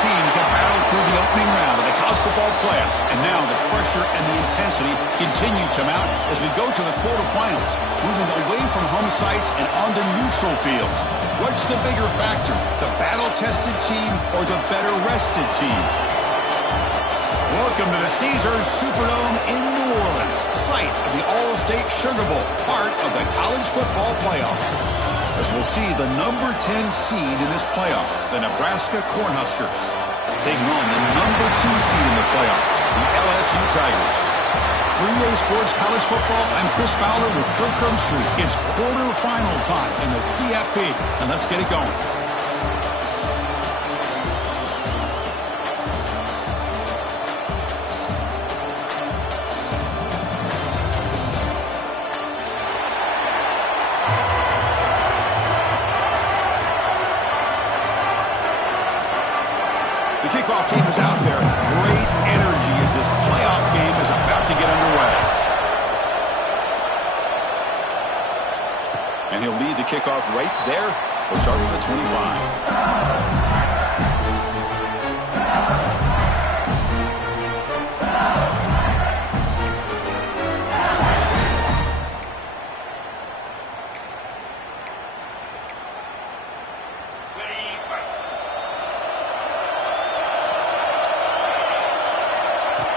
teams have battled through the opening round of the college football playoff, and now the pressure and the intensity continue to mount as we go to the quarterfinals, moving away from home sites and onto neutral fields. What's the bigger factor, the battle-tested team or the better-rested team? Welcome to the Caesars Superdome in New Orleans, site of the All-State Sugar Bowl, part of the college football playoff. As we'll see the number 10 seed in this playoff, the Nebraska Cornhuskers, taking on the number 2 seed in the playoff, the LSU Tigers. For EA Sports College Football, I'm Chris Fowler with Kirk Herbstreit. It's quarterfinal time in the CFP, and let's get it going. The kickoff team is out there. Great energy as this playoff game is about to get underway. And he'll lead the kickoff right there. We'll start with the 25.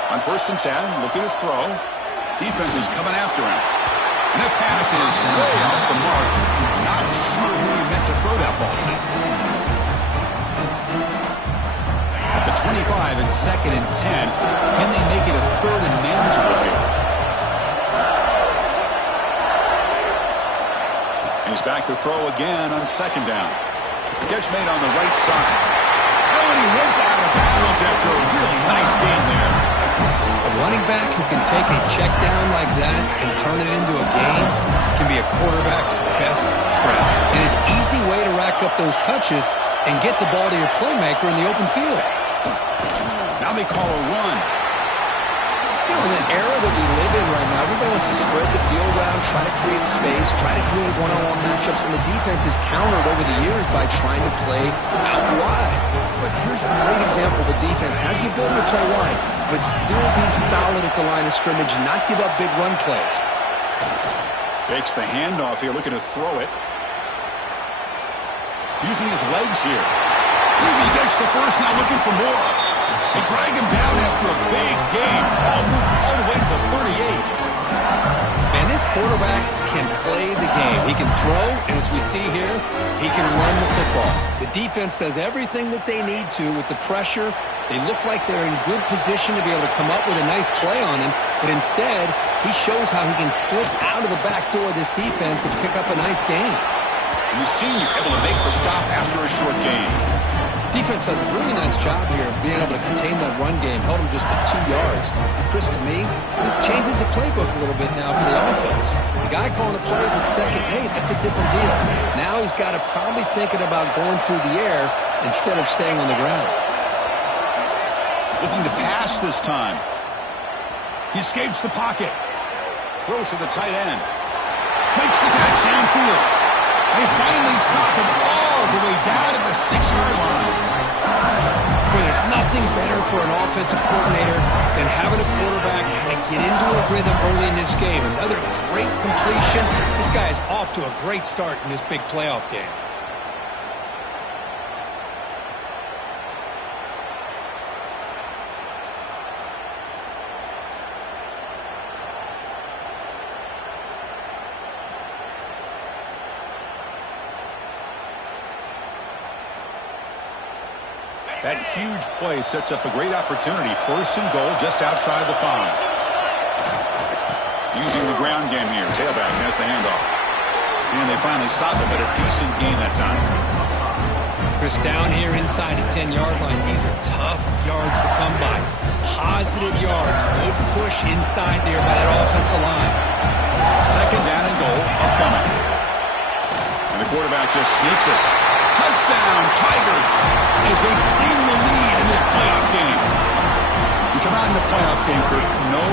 On 1st and 10, looking to throw. Defense is coming after him. And that pass is way off the mark. Not sure who he meant to throw that ball to. At the 25 and 2nd and 10, can they make it a 3rd and manageable here? He's back to throw again on 2nd down. The catch made on the right side. Oh, and he heads out of bounds after a really nice game there. A running back who can take a check down like that and turn it into a game can be a quarterback's best friend. And it's an easy way to rack up those touches and get the ball to your playmaker in the open field. Now they call a run. You know, in an era that we live in right now, everybody wants to spread the field around, try to create space, try to create one-on-one matchups, and the defense is countered over the years by trying to play out wide. But here's a great example. The defense has the ability to play wide, but still be solid at the line of scrimmage, not give up big run plays. Fakes the handoff here, looking to throw it. Using his legs here. He gets the first, now looking for more. They drag him down after a big game. Ball moved all the way to the 38. Man, this quarterback can play the game. He can throw, and as we see here, he can run the football. The defense does everything that they need to with the pressure. They look like they're in good position to be able to come up with a nice play on him, but instead, he shows how he can slip out of the back door of this defense and pick up a nice game. And the senior able to make the stop after a short game. Defense does a really nice job here of being able to contain that run game, held him just to 2 yards. Chris, to me, this changes the playbook a little bit now for the offense. The guy calling the plays at 2nd and 8, that's a different deal. Now he's got to probably thinking about going through the air instead of staying on the ground. Looking to pass this time. He escapes the pocket. Throws to the tight end. Makes the catch downfield. They finally stop him all the way down at the 6-yard line. There's nothing better for an offensive coordinator than having a quarterback kind of get into a rhythm early in this game. Another great completion. This guy is off to a great start in this big playoff game. That huge play sets up a great opportunity. 1st and goal just outside the 5. Using the ground game here. Tailback has the handoff. And they finally stop him, but a decent gain that time. Chris, down here inside the 10-yard line, these are tough yards to come by. Positive yards. Good push inside there by that offensive line. 2nd down and goal upcoming. And the quarterback just sneaks it. Touchdown, Tigers, as they claim the lead in this playoff game. We come out in the playoff game, Kurt, no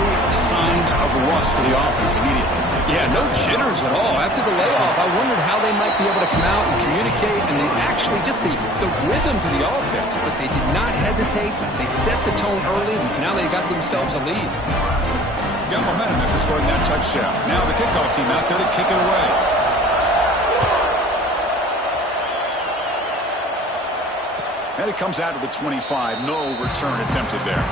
signs of rust for the offense immediately. Yeah, no jitters at all. After the layoff, I wondered how they might be able to come out and communicate, and they actually just the rhythm to the offense. But they did not hesitate. They set the tone early, and now they got themselves a lead. Got momentum after scoring that touchdown. Now the kickoff team out there to kick it away. And it comes out to the 25. No return attempted there.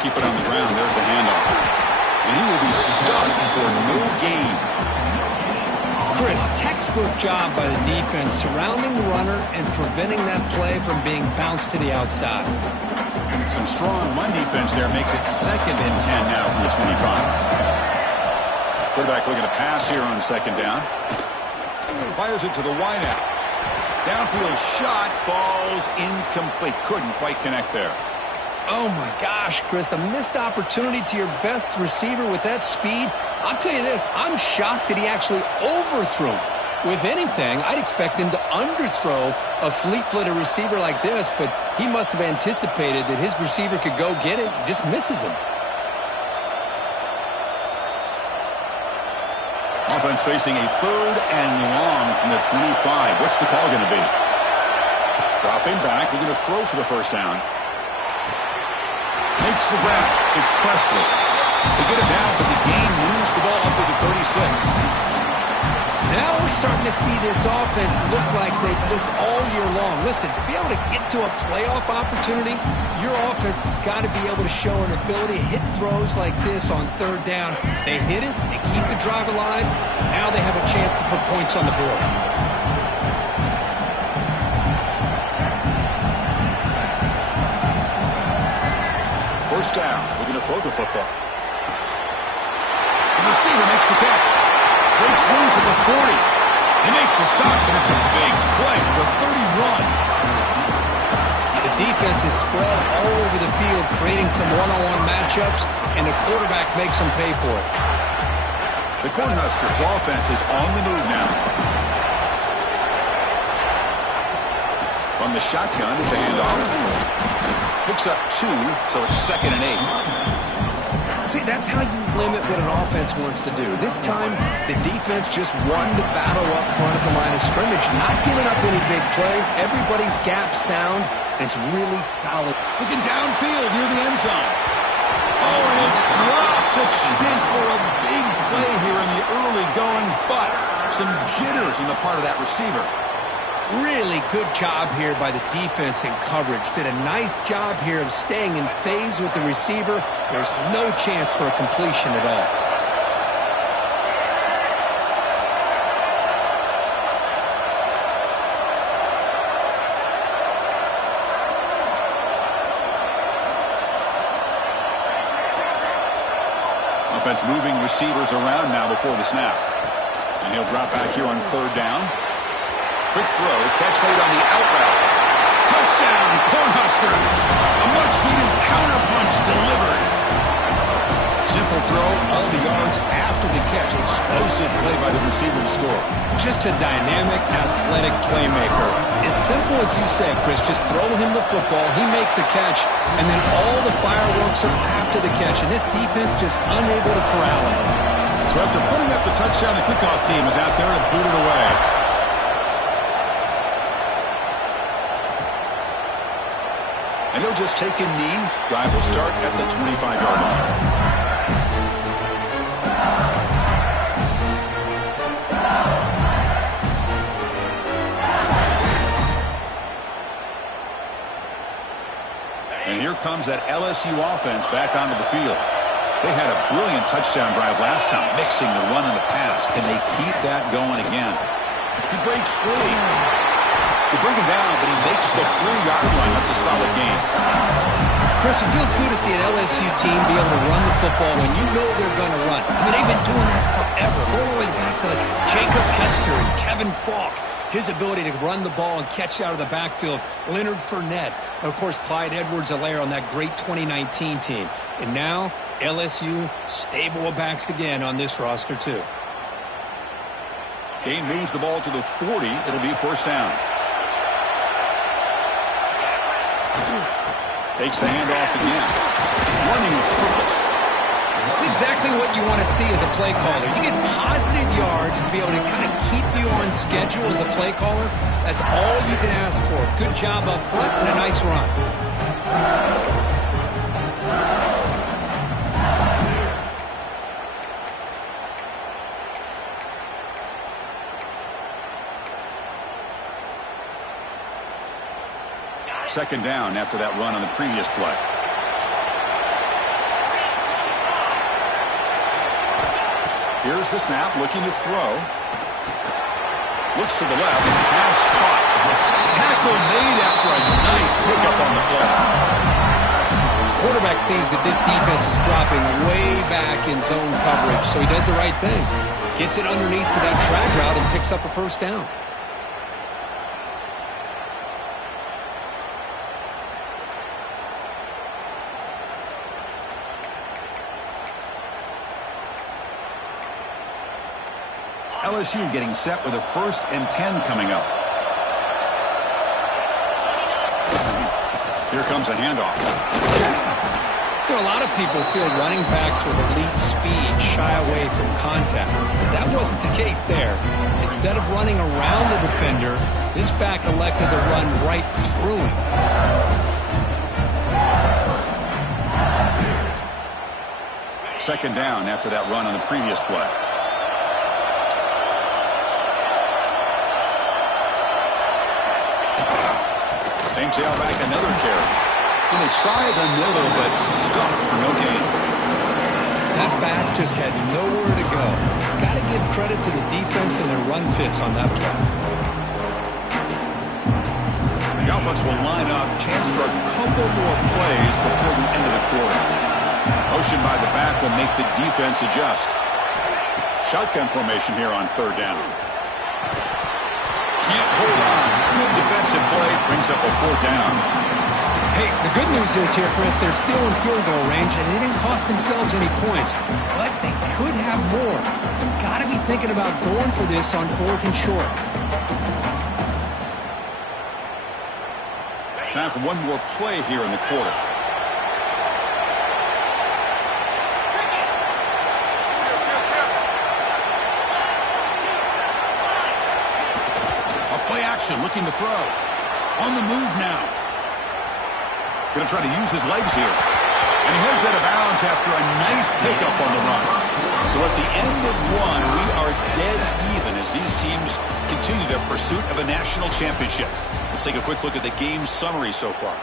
Keep it on the ground. There's the handoff. And he will be stuffed for no gain. Chris, textbook job by the defense surrounding the runner and preventing that play from being bounced to the outside. Some strong run defense there makes it 2nd and 10 now from the 25. Quarterback looking to pass here on 2nd down. Fires it to the wideout. Downfield shot falls incomplete. Couldn't quite connect there. Oh, my gosh, Chris, a missed opportunity to your best receiver with that speed. I'll tell you this, I'm shocked that he actually overthrew. If anything, I'd expect him to underthrow a fleet-footed receiver like this, but he must have anticipated that his receiver could go get it, just misses him. Offense facing a 3rd and long from the 25. What's the call going to be? Dropping back, looking to throw for the 1st down. Makes the grab. It's Presley. They get it down, but the gain moves the ball up to the 36. Now we're starting to see this offense look like they've looked all year long. Listen, to be able to get to a playoff opportunity, your offense has got to be able to show an ability to hit throws like this on 3rd down. They hit it, they keep the drive alive. Now they have a chance to put points on the board. 1st down. We're going to throw the football. The receiver makes the catch. Breaks loose at the 40. They make the stop, but it's a big play. The 31. The defense is spread all over the field, creating some one-on-one matchups, and the quarterback makes them pay for it. The Cornhuskers offense is on the move now. From the shotgun, it's a handoff. Picks up 2, so it's 2nd and 8. See, that's how you limit what an offense wants to do. This time, the defense just won the battle up front at the line of scrimmage, not giving up any big plays. Everybody's gap sound, and it's really solid. Looking downfield near the end zone. Oh, and it's dropped. A chance for a big play here in the early going, but some jitters on the part of that receiver. Really good job here by the defense in coverage. Did a nice job here of staying in phase with the receiver. There's no chance for a completion at all. Offense moving receivers around now before the snap. And he'll drop back here on 3rd down. Quick throw, catch made on the out route. Touchdown, Cornhuskers. A much-needed counterpunch delivered. Simple throw, all the yards after the catch. Explosive play by the receiver to score. Just a dynamic, athletic playmaker. As simple as you said, Chris, just throw him the football, he makes the catch, and then all the fireworks are after the catch. And this defense just unable to corral him. So after putting up the touchdown, the kickoff team is out there to boot it away. And he'll just take a knee. Drive will start at the 25-yard line. And here comes that LSU offense back onto the field. They had a brilliant touchdown drive last time, mixing the run and the pass. Can they keep that going again? He breaks free. They bring him down, but he makes the 3-yard line. That's a solid game. Chris, it feels good to see an LSU team be able to run the football when you know they're going to run. I mean, they've been doing that forever, all the way back to Jacob Hester and Kevin Falk. His ability to run the ball and catch out of the backfield. Leonard Fournette. And, of course, Clyde Edwards-Helaire on that great 2019 team. And now, LSU stable of backs again on this roster, too. Game moves the ball to the 40. It'll be first down. Takes the handoff again. Running with purpose. It's exactly what you want to see as a play caller. You get positive yards to be able to kind of keep you on schedule as a play caller. That's all you can ask for. Good job up front and a nice run. Second down after that run on the previous play. Here's the snap, looking to throw. Looks to the left, pass caught. Tackle made after a nice pickup on the play. Quarterback sees that this defense is dropping way back in zone coverage, so he does the right thing. Gets it underneath to that drag route and picks up a first down. LSU getting set with a 1st and 10 coming up. Here comes a handoff. You know, a lot of people feel running backs with elite speed shy away from contact. But that wasn't the case there. Instead of running around the defender, this back elected to run right through him. Second down after that run on the previous play. Same tailback, another carry. And they try the middle, but stuck for no gain. That back just had nowhere to go. Got to give credit to the defense and their run fits on that play. The offense will line up. Chance for a couple more plays before the end of the quarter. Motion by the back will make the defense adjust. Shotgun formation here on third down. Can't hold on. Good defensive play brings up a fourth down. Hey, the good news is here, Chris, they're still in field goal range, and they didn't cost themselves any points. But they could have more. They've got to be thinking about going for this on 4th and short. Time for one more play here in the quarter. Play action, looking to throw. On the move now. Going to try to use his legs here. And he heads out of bounds after a nice pickup on the run. So at the end of one, we are dead even as these teams continue their pursuit of a national championship. Let's take a quick look at the game summary so far.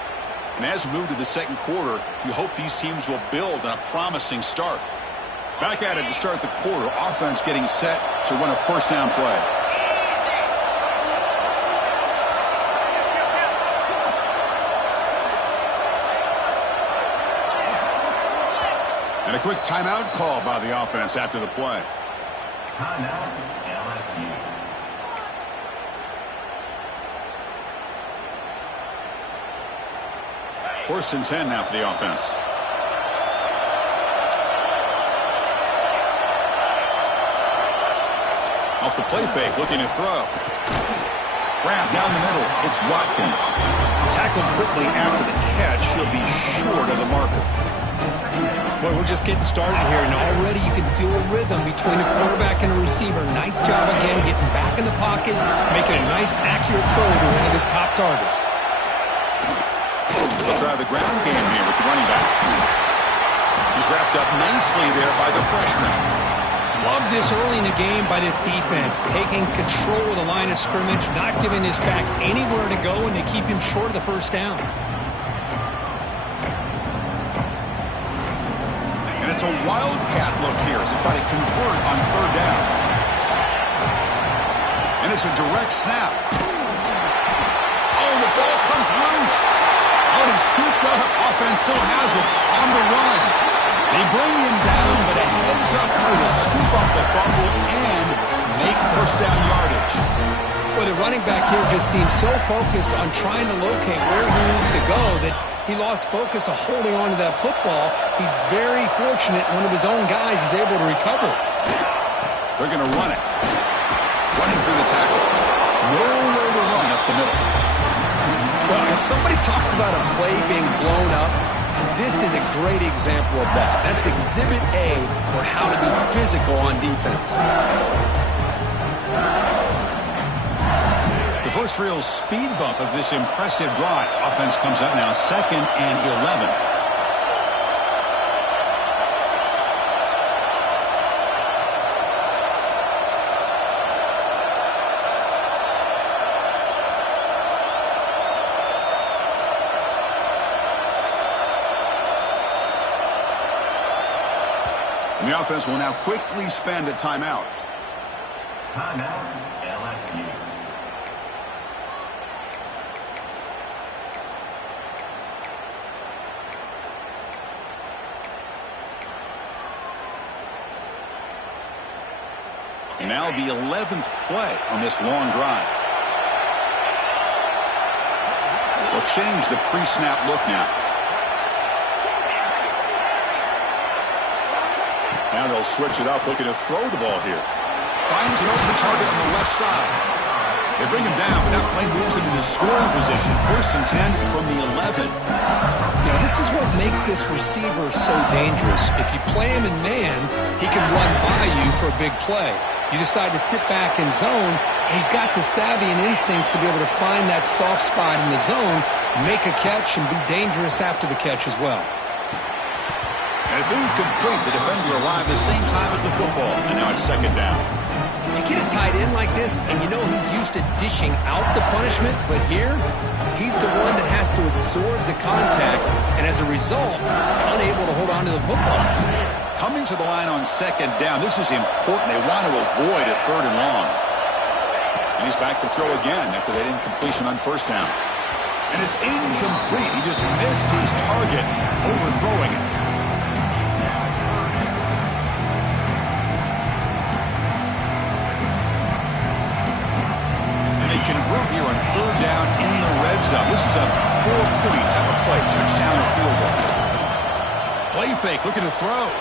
And as we move to the second quarter, you hope these teams will build on a promising start. Back at it to start the quarter. Offense getting set to run a first down play. And a quick timeout call by the offense after the play. Timeout, LSU. First and 10 now for the offense. Off the play fake, looking to throw. Grab down the middle. It's Watkins. Tackled quickly after the catch. He'll be short of the marker. Well, we're just getting started here, and already you can feel a rhythm between a quarterback and a receiver. Nice job again getting back in the pocket, making a nice, accurate throw to one of his top targets. They'll try the ground game here with the running back. He's wrapped up nicely there by the freshman. Love this early in the game by this defense, taking control of the line of scrimmage, not giving this back anywhere to go, and they keep him short of the first down. It's a wildcat look here as they try to convert on third down. And it's a direct snap. Oh, the ball comes loose. Out and scooped up. Offense still has it on the run. They bring him down, but a heads-up play to scoop up the fumble and make first down yardage. Well, the running back here just seems so focused on trying to locate where he needs to go that he lost focus of holding on to that football. He's very fortunate one of his own guys is able to recover. They're going to run it. Running through the tackle. Nowhere to run up the middle. Well, if somebody talks about a play being blown up, this is a great example of that. That's exhibit A for how to be physical on defense. The first real speed bump of this impressive drive. Offense comes up now 2nd and 11. And the offense will now quickly spend a timeout. Timeout, LSU. And now the 11th play on this long drive. They'll change the pre-snap look now. Now they'll switch it up, looking to throw the ball here. Finds an open target on the left side. They bring him down, but that play moves him into scoring position. 1st and 10 from the 11. Yeah, this is what makes this receiver so dangerous. If you play him in man, he can run by you for a big play. You decide to sit back in zone, and he's got the savvy and instincts to be able to find that soft spot in the zone, make a catch, and be dangerous after the catch as well. And it's incomplete. The defender arrived the same time as the football, and now it's 2nd down. You get a tight end like this, and you know he's used to dishing out the punishment, but here, he's the one that has to absorb the contact, and as a result, he's unable to hold on to the football. Coming to the line on 2nd down, this is important. They want to avoid a 3rd and long. And he's back to throw again after that incompletion on 1st down. And it's incomplete. He just missed his target, overthrowing it. Convert here on 3rd down in the red zone. This is a 4-point type of play, touchdown or field goal. Play fake, looking to throw.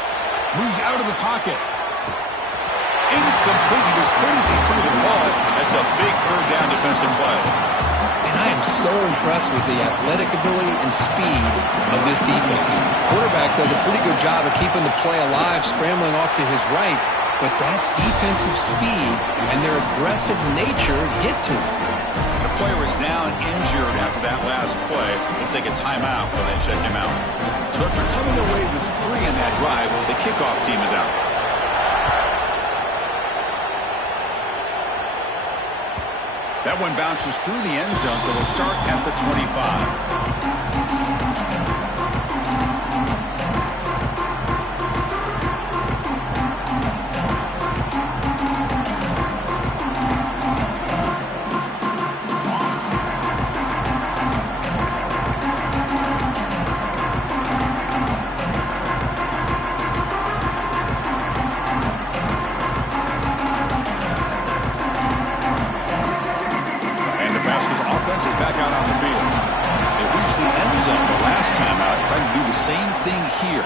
Moves out of the pocket. Incomplete. He was good as he threw the ball. That's a big 3rd down defensive play. And I am so impressed with the athletic ability and speed of this defense. Quarterback does a pretty good job of keeping the play alive, scrambling off to his right. But that defensive speed and their aggressive nature get to him. The player is down injured after that last play. We'll take a timeout while they check him out. So after coming away with 3 in that drive, the kickoff team is out. That one bounces through the end zone, so they'll start at the 25. Is back out on the field. They reached the end zone the last time out. Trying to do the same thing here.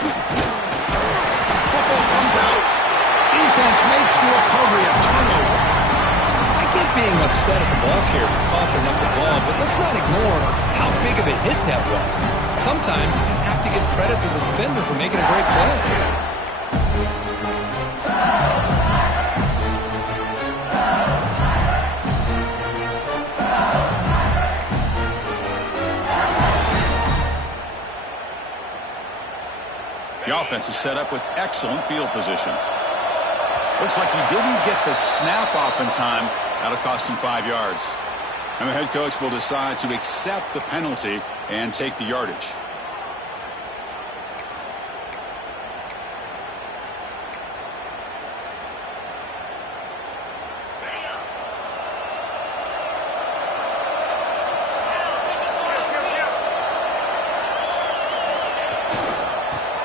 Football comes out. Defense makes the recovery. A turnover. I get being upset at the ball carrier for coughing up the ball, but let's not ignore how big of a hit that was. Sometimes you just have to give credit to the defender for making a great play. The offense is set up with excellent field position. Looks like he didn't get the snap off in time. That'll cost him 5 yards. And the head coach will decide to accept the penalty and take the yardage.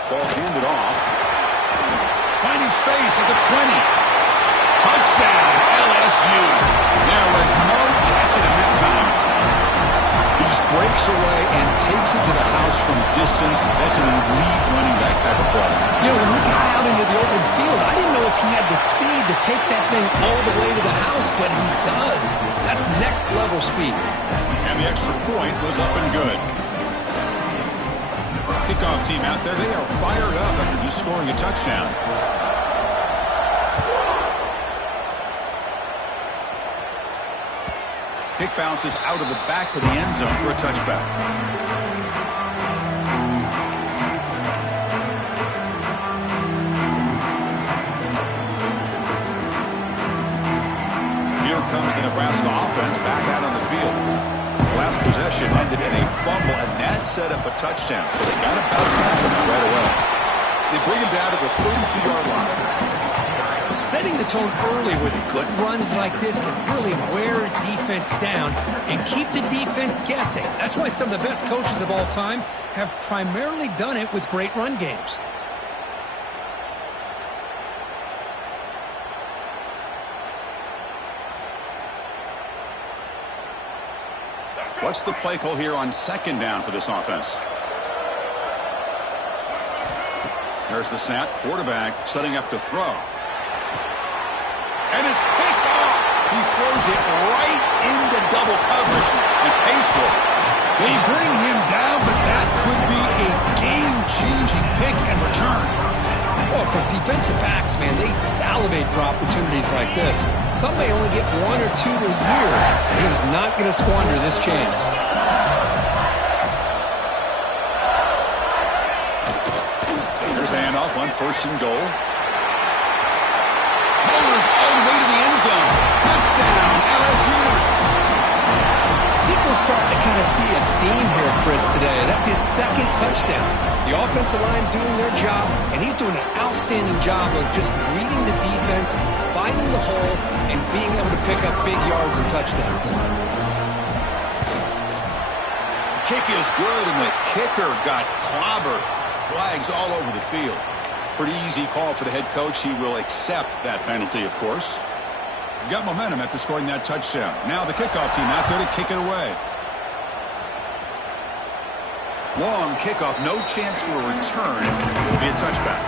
Ball handed off. Finding space at the 20. Touchdown, LSU. There was no breaks away and takes it to the house from distance. That's an elite running back type of play. You know, when he got out into the open field, I didn't know if he had the speed to take that thing all the way to the house, but he does. That's next level speed. And the extra point was up and good. Kickoff team out there, they are fired up after just scoring a touchdown. Kick bounces out of the back of the end zone for a touchback. Here comes the Nebraska offense back out on the field. Last possession ended in a fumble, and that set up a touchdown. So they got to bounce back from it right away. They bring him down to the 32-yard line. Setting the tone early with good runs like this can really wear a defense down and keep the defense guessing. That's why some of the best coaches of all time have primarily done it with great run games. What's the play call here on second down for this offense? There's the snap. Quarterback setting up to throw. And it's picked off. He throws it right into double coverage and pays for it. They bring him down, but that could be a game-changing pick and return. Well, for defensive backs, man, they salivate for opportunities like this. Some may only get one or two a year, and he was not going to squander this chance. There's the handoff on first and goal. Bowlers all the way to the end zone. Touchdown, LSU. I think we're starting to kind of see a theme here, Chris, today. That's his second touchdown. The offensive line doing their job, and he's doing an outstanding job of just reading the defense, finding the hole, and being able to pick up big yards and touchdowns. Kick is good, and the kicker got clobbered. Flags all over the field. Pretty easy call for the head coach. He will accept that penalty, of course. Got momentum after scoring that touchdown. Now the kickoff team out there to kick it away. Long kickoff, no chance for a return. It will be a touchback.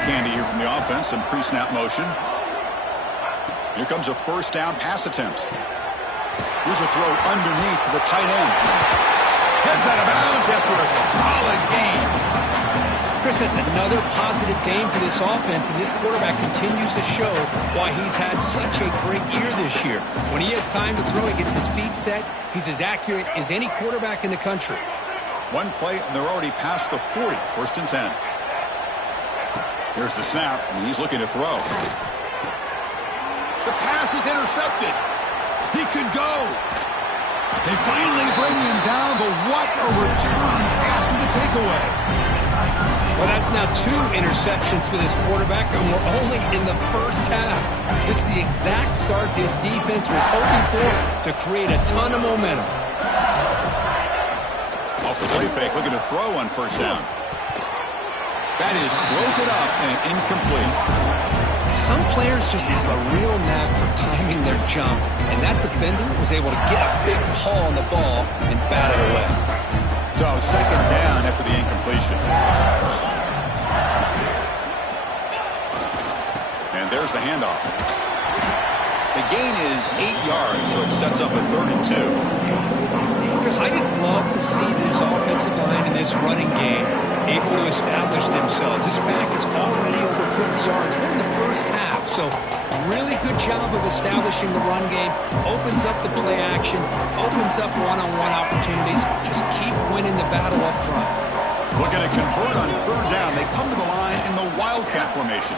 Candy here from the offense, some pre-snap motion. Here comes a first down pass attempt. Here's a throw underneath to the tight end. Heads out of bounds after a solid game. Chris, that's another positive game for this offense, and this quarterback continues to show why he's had such a great year this year. When he has time to throw, he gets his feet set. He's as accurate as any quarterback in the country. One play, and they're already past the 40, first and 10. Here's the snap, and he's looking to throw. The pass is intercepted. He could go. They finally bring him down, but what a return after the takeaway. Well, that's now 2 interceptions for this quarterback, and we're only in the first half. This is the exact start this defense was hoping for to create a ton of momentum. Off the play fake, looking to throw on first down. That is broken up and incomplete. Some players just have a real knack for timing their jump, and that defender was able to get a big paw on the ball and bat it away. So second down after the incompletion. And there's the handoff. The gain is 8 yards, so it sets up a 32. Because I just love to see this offensive line in this running game able to establish themselves. This back is already over 50 yards. We're in the first half, so really good job of establishing the run game. Opens up the play action, opens up one-on-one opportunities. Just keep winning the battle up front. Looking to convert on third down. They come to the line in the Wildcat formation.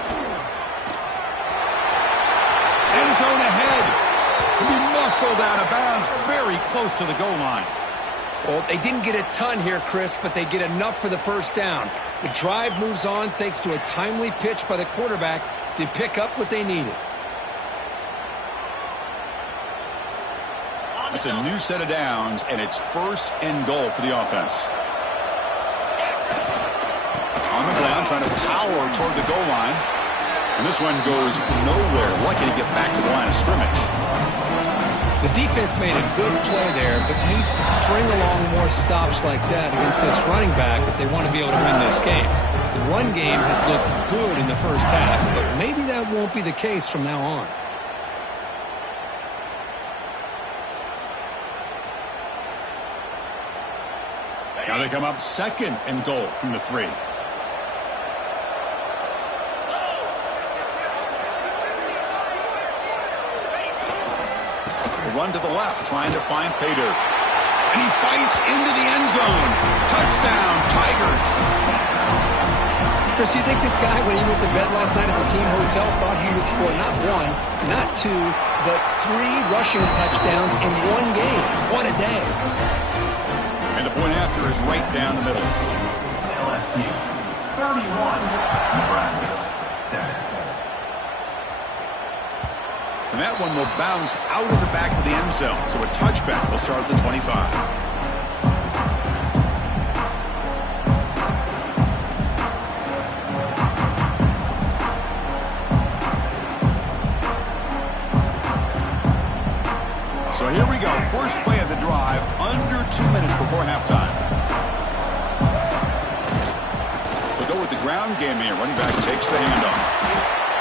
End zone ahead. He'll be muscled out of bounds very close to the goal line. Well, they didn't get a ton here, Chris, but they get enough for the first down. The drive moves on thanks to a timely pitch by the quarterback to pick up what they needed. It's a new set of downs, and it's 1st and goal for the offense. On the ground, trying to power toward the goal line. And this one goes nowhere. Lucky to get back to the line of scrimmage. The defense made a good play there, but needs to string along more stops like that against this running back if they want to be able to win this game. The run game has looked good in the first half, but maybe that won't be the case from now on. Now they come up 2nd and goal from the 3. Run to the left, trying to find pay dirt. And he fights into the end zone. Touchdown, Tigers. Chris, you think this guy, when he went to bed last night at the team hotel, thought he would score not 1, not 2, but 3 rushing touchdowns in one game? What a day. And the point after is right down the middle. LSU 31, Nebraska 7. And that one will bounce out of the back of the end zone. So a touchback will start at the 25. So here we go. First play of the drive, under 2 minutes before halftime. They'll go with the ground game here. Running back takes the handoff.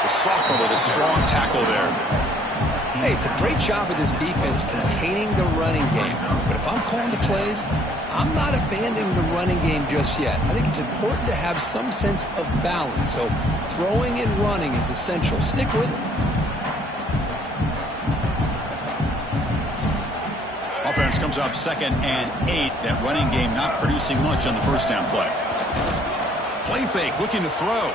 The sophomore with a strong tackle there. Hey, it's a great job of this defense containing the running game. But if I'm calling the plays, I'm not abandoning the running game just yet. I think it's important to have some sense of balance. So throwing and running is essential. Stick with it. Offense comes up 2nd and 8. That running game not producing much on the first down play. Play fake, looking to throw.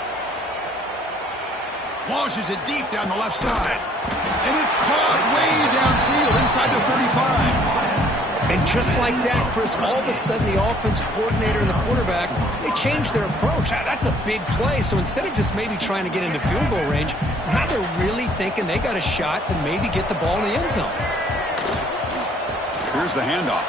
Launches it deep down the left side. And it's caught way downfield inside the 35. And just like that, Chris, all of a sudden the offensive coordinator and the quarterback, they changed their approach. That's a big play. So instead of just maybe trying to get into field goal range, now they're really thinking they got a shot to maybe get the ball in the end zone. Here's the handoff.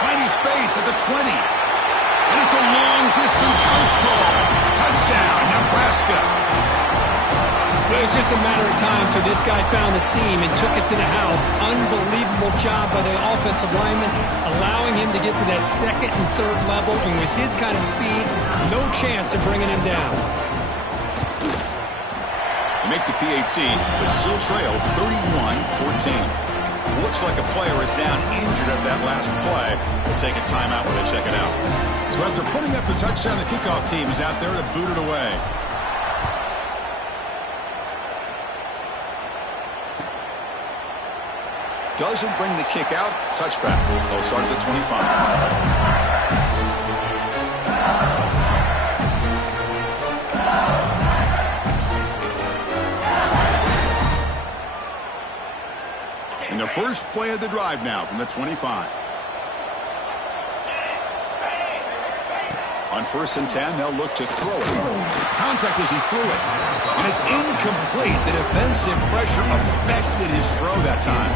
Finding space at the 20. And it's a long-distance house call. Touchdown, Nebraska. It was just a matter of time till this guy found the seam and took it to the house. Unbelievable job by the offensive lineman, allowing him to get to that 2nd and 3rd level. And with his kind of speed, no chance of bringing him down. They make the PAT, but still trail 31-14. Looks like a player is down injured at that last play. They'll take a timeout where they check it out. So after putting up the touchdown, the kickoff team is out there to boot it away. Doesn't bring the kick out. Touchback. They'll start at the 25. And the first play of the drive now from the 25. On 1st and 10, they'll look to throw it. Contact as he threw it. And it's incomplete. The defensive pressure affected his throw that time.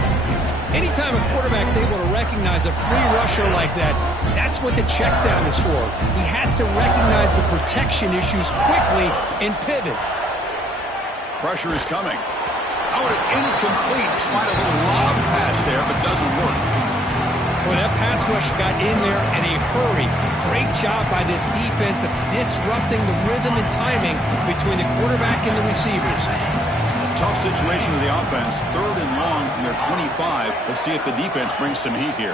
Anytime a quarterback's able to recognize a free rusher like that, that's what the check down is for. He has to recognize the protection issues quickly and pivot. Pressure is coming. Oh, and it's incomplete. Tried a little lob pass there, but doesn't work. Boy, that pass rush got in there in a hurry. Great job by this defense of disrupting the rhythm and timing between the quarterback and the receivers. Tough situation with the offense. 3rd and long from their 25. Let's see if the defense brings some heat here.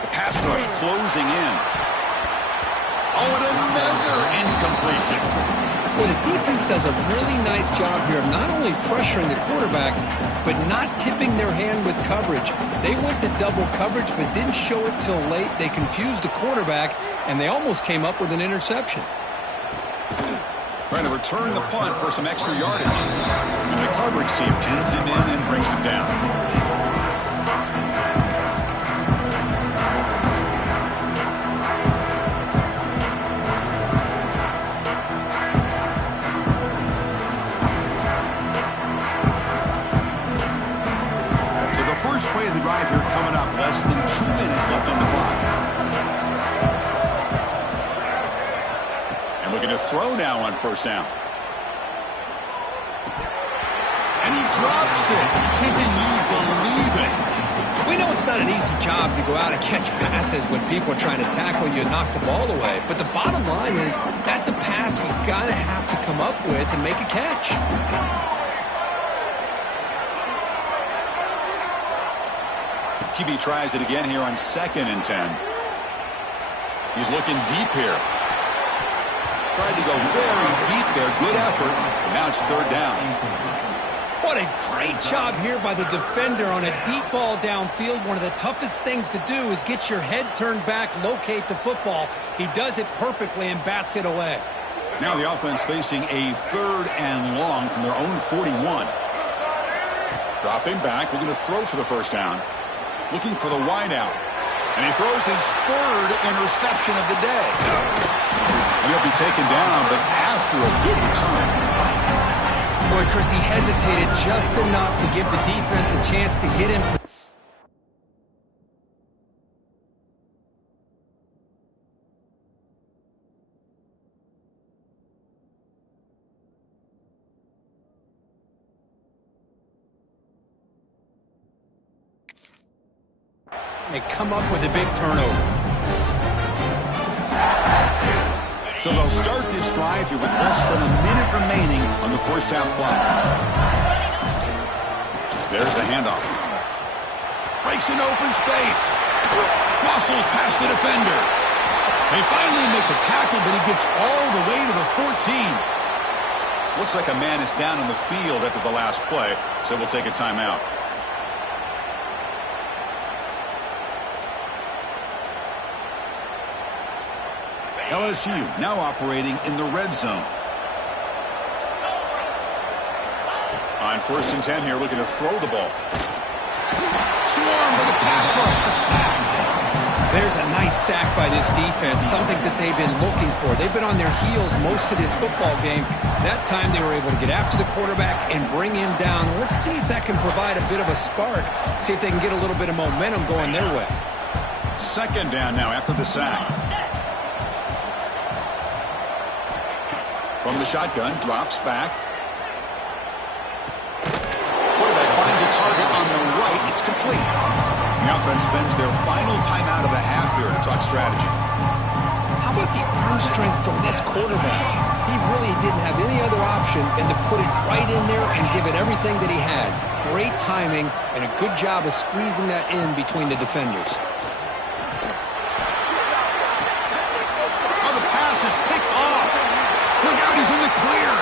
The pass rush closing in. Oh, and another incompletion. Well, the defense does a really nice job here of not only pressuring the quarterback, but not tipping their hand with coverage. They went to double coverage, but didn't show it till late. They confused the quarterback, and they almost came up with an interception. Trying to return the punt for some extra yardage. And the coverage team pins him in and brings him down. throw now on first down. And he drops it. Can you believe it? We know it's not an easy job to go out and catch passes when people are trying to tackle you and knock the ball away. But the bottom line is that's a pass you got to have to come up with and make a catch. QB tries it again here on 2nd and 10. He's looking deep here. Tried to go very deep there. Good effort. Now it's 3rd down. What a great job here by the defender on a deep ball downfield. One of the toughest things to do is get your head turned back, locate the football. He does it perfectly and bats it away. Now the offense facing a 3rd and long from their own 41. Dropping back, looking to throw for the first down. Looking for the wideout. And he throws his 3rd interception of the day. And he'll be taken down, but after a good return. Boy, Chris, he hesitated just enough to give the defense a chance to get him. They come up with a big turnover. So they'll start this drive here with less than a minute remaining on the first half clock. There's the handoff. Breaks an open space. Muscles past the defender. They finally make the tackle, but he gets all the way to the 14. Looks like a man is down on the field after the last play, so we'll take a timeout. LSU now operating in the red zone. On 1st and 10 here, looking to throw the ball. Swarm with a pass rush, a sack. There's a nice sack by this defense, something that they've been looking for. They've been on their heels most of this football game. That time they were able to get after the quarterback and bring him down. Let's see if that can provide a bit of a spark. See if they can get a little bit of momentum going their way. 2nd down now after the sack. From the shotgun, drops back. Quarterback finds a target on the right. It's complete. The offense spends their final timeout of the half here to talk strategy. How about the arm strength from this quarterback? He really didn't have any other option than to put it right in there and give it everything that he had. Great timing and a good job of squeezing that in between the defenders. Oh, the pass is picked off. Look out, he's in the clear.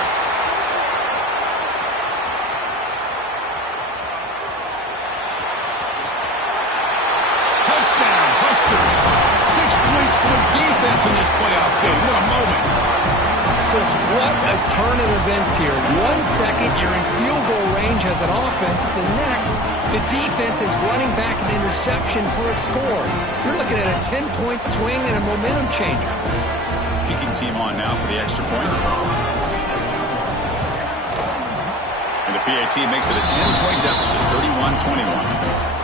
Touchdown, Huskers. 6 points for the defense in this playoff game. What a moment. Chris, what a turn of events here. 1 second, you're in field goal range as an offense. The next, the defense is running back an interception for a score. You're looking at a 10-point swing and a momentum changer. Kicking team on now for the extra point. And the PAT makes it a 10-point deficit, 31-21.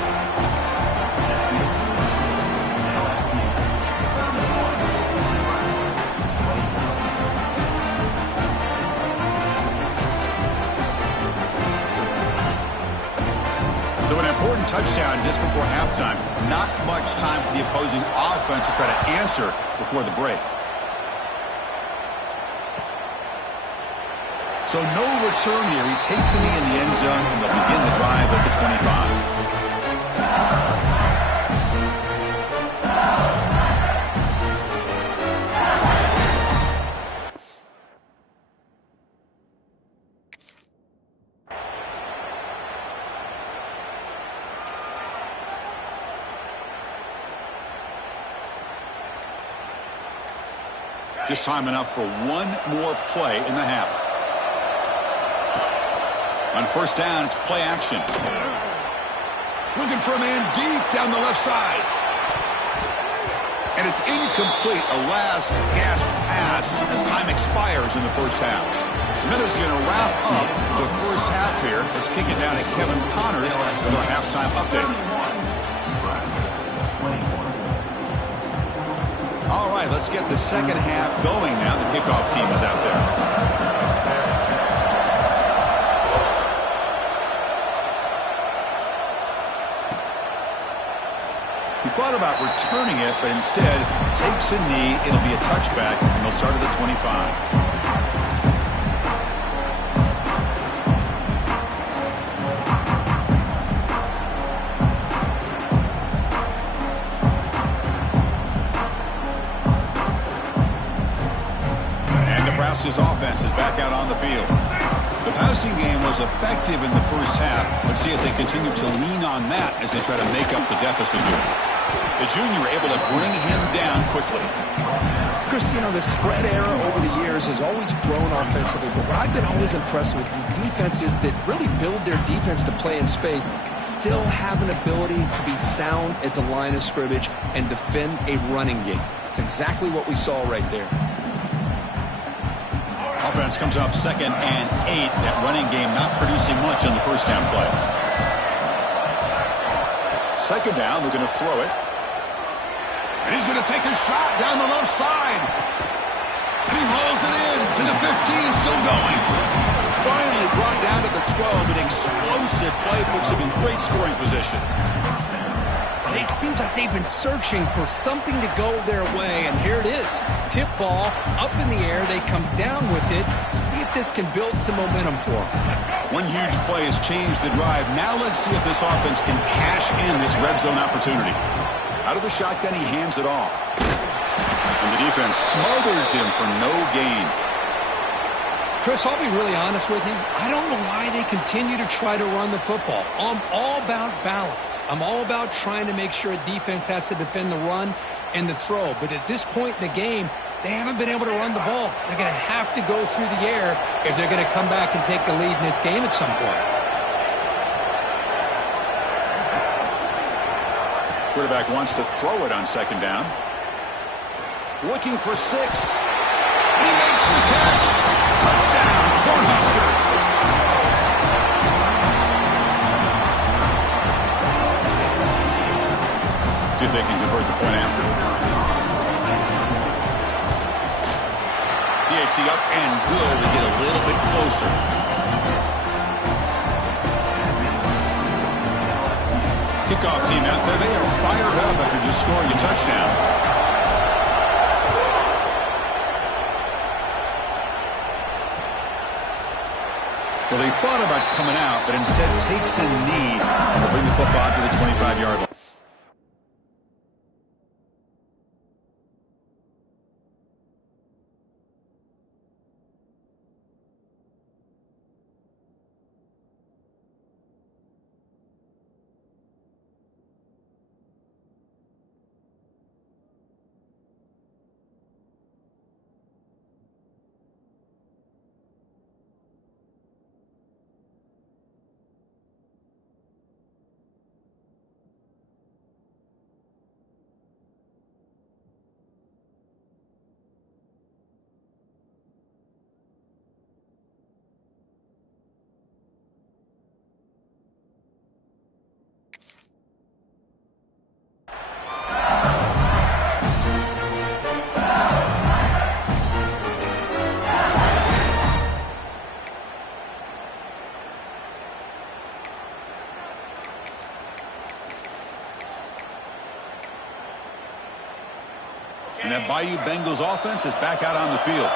So an important touchdown just before halftime. Not much time for the opposing offense to try to answer before the break. So no return here. He takes it in the end zone, and they'll begin the drive at the 25. Just time enough for one more play in the half. On first down, it's play action. Looking for a man deep down the left side. And it's incomplete. A last gasp pass as time expires in the first half. Miller's going to wrap up the first half here. Let's kick it down to Kevin Connors with our halftime update. All right, let's get the second half going now. The kickoff team is out there. He thought about returning it, but instead takes a knee. It'll be a touchback, and they'll start at the 25. Nebraska's offense is back out on the field. The passing game was effective in the first half. Let's see if they continue to lean on that as they try to make up the deficit here. The junior able to bring him down quickly. Chris, you know, the spread era over the years has always grown offensively, but what I've been always impressed with defenses that really build their defense to play in space still have an ability to be sound at the line of scrimmage and defend a running game. It's exactly what we saw right there. Offense comes up 2nd and 8. That running game not producing much on the first down play. 2nd down, we're going to throw it. And he's going to take a shot down the left side. And he hauls it in to the 15, still going. Finally brought down to the 12. An explosive play puts him in great scoring position. It seems like they've been searching for something to go their way, and here it is. Tip ball up in the air. They come down with it. See if this can build some momentum for them. One huge play has changed the drive. Now let's see if this offense can cash in this red zone opportunity. Out of the shotgun, he hands it off. And the defense smothers him for no gain. Chris, I'll be really honest with you. I don't know why they continue to try to run the football. I'm all about balance. I'm all about trying to make sure a defense has to defend the run and the throw. But at this point in the game, they haven't been able to run the ball. They're going to have to go through the air if they're going to come back and take the lead in this game at some point. Quarterback wants to throw it on 2nd down. Looking for 6. He makes the catch. Touchdown, Cornhuskers. See if they can convert the point after. DHC up and good. They get a little bit closer. Kickoff team out there. They are fired up after just scoring a touchdown. Well, they thought about coming out, but instead takes a knee and will bring the football to the 25-yard line. And that Bayou Bengals offense is back out on the field.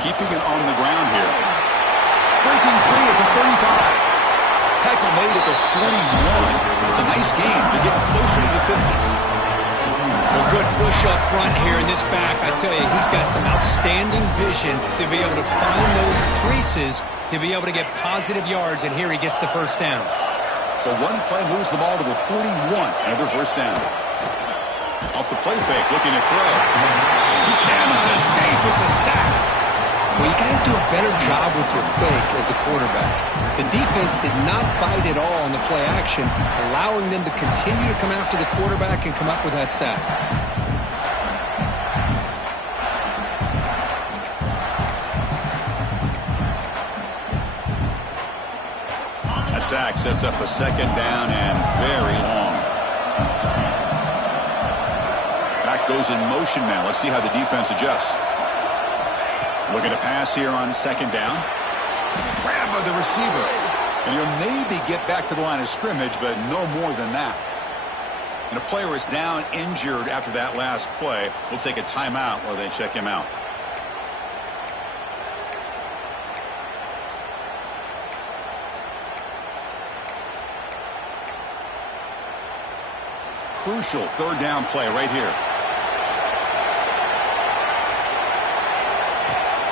Keeping it on the ground here. Breaking free at the 35. Tackle made at the 41. It's a nice game. They're getting closer to the 50. Well, good push up front here in this back. I tell you, he's got some outstanding vision to be able to find those creases, to be able to get positive yards, and here he gets the first down. So one play moves the ball to the 41. Another first down. Off the play fake, looking to throw. He cannot escape. It's a sack. Well, you got to do a better job with your fake as the quarterback. The defense did not bite at all on the play action, allowing them to continue to come after the quarterback and come up with that sack. That sack sets up a 2nd down and very long. goes in motion now. Let's see how the defense adjusts. Look at a pass here on second down. Grab by the receiver. And he'll maybe get back to the line of scrimmage, but no more than that. And a player is down injured after that last play. We'll take a timeout while they check him out. Crucial third down play right here.